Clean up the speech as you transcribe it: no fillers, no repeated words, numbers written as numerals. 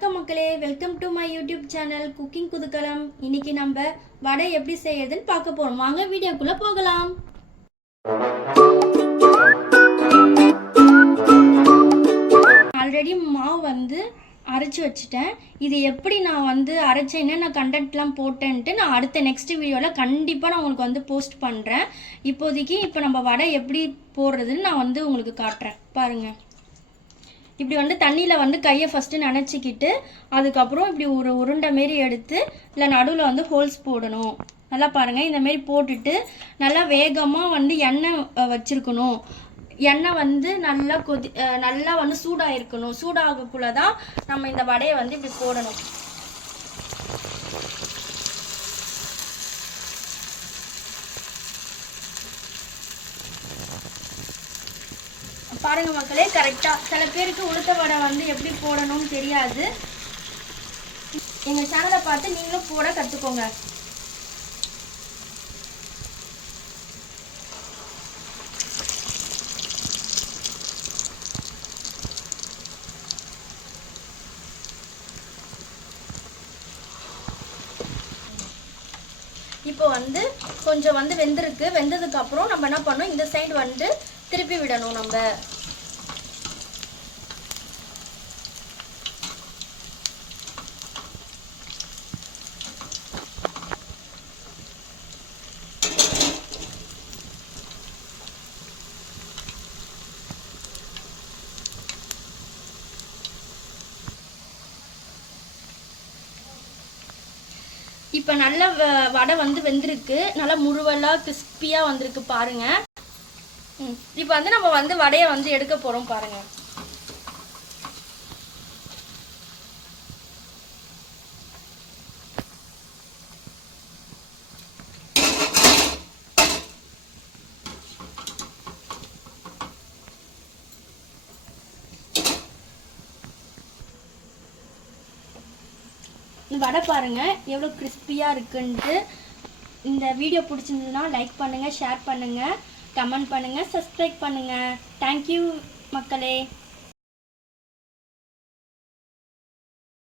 வணக்கம் மக்களே, welcome to my YouTube channel cooking குதுகலம். இன்னைக்கு நம்ம வடை எப்படி செய்யறதுன்னு பார்க்க போறோம். வாங்க வீடியோக்குள்ள போகலாம். ஆல்ரெடி மாவு வந்து அரைச்சி வச்சுட்டேன். இது எப்படி நான் அரைச்சேன், என்னென்ன கண்டென்ட்லாம் போட்டேன்ட்டு நான் அடுத்த நெக்ஸ்ட் வீடியோவில் கண்டிப்பாக நான் உங்களுக்கு போஸ்ட் பண்ணுறேன். இப்போதைக்கு இப்போ நம்ம வடை எப்படி போடுறதுன்னு நான் உங்களுக்கு காட்டுறேன். பாருங்கள், இப்படி தண்ணியில் கையை ஃபஸ்ட்டு நனைச்சிக்கிட்டு அதுக்கப்புறம் இப்படி ஒரு உருண்டை மாரி எடுத்து இல்லை நடுவில் ஹோல்ஸ் போடணும். நல்லா பாருங்கள், இந்தமாரி போட்டுட்டு நல்லா வேகமாக எண்ணெய் வச்சுருக்கணும். எண்ணெய் நல்லா சூடாக இருக்கணும். சூடாகக்குள்ளே தான் நம்ம இந்த வடையை இப்படி போடணும். பாருங்க மக்களே, கரெக்டா சில பேருக்கு உளுத்த வடை எப்படி போடணும்னு தெரியாது. எங்க சேனலை பார்த்து நீங்களும் போட கத்துக்கோங்க. இப்போ கொஞ்சம் வெந்திருக்கு. வெந்ததுக்கு அப்புறம் நம்ம என்ன பண்ணோம், இந்த சைடு திருப்பி விடணும். நம்ம இப்போ நல்ல வடை வெந்திருக்கு. நல்லா முழுவலாக கிறிஸ்பியாக வந்திருக்கு பாருங்க. இப்போ நம்ம வடையை எடுக்க போகிறோம் பாருங்க. வடை பாருங்க எவ்வளோ கிறிஸ்பியாக இருக்குன்ட்டு. இந்த வீடியோ பிடிச்சிருந்ததுன்னா லைக் பண்ணுங்கள், ஷேர் பண்ணுங்கள், கமெண்ட் பண்ணுங்கள், சப்ஸ்கிரைப் பண்ணுங்கள். தேங்க்யூ மக்களே.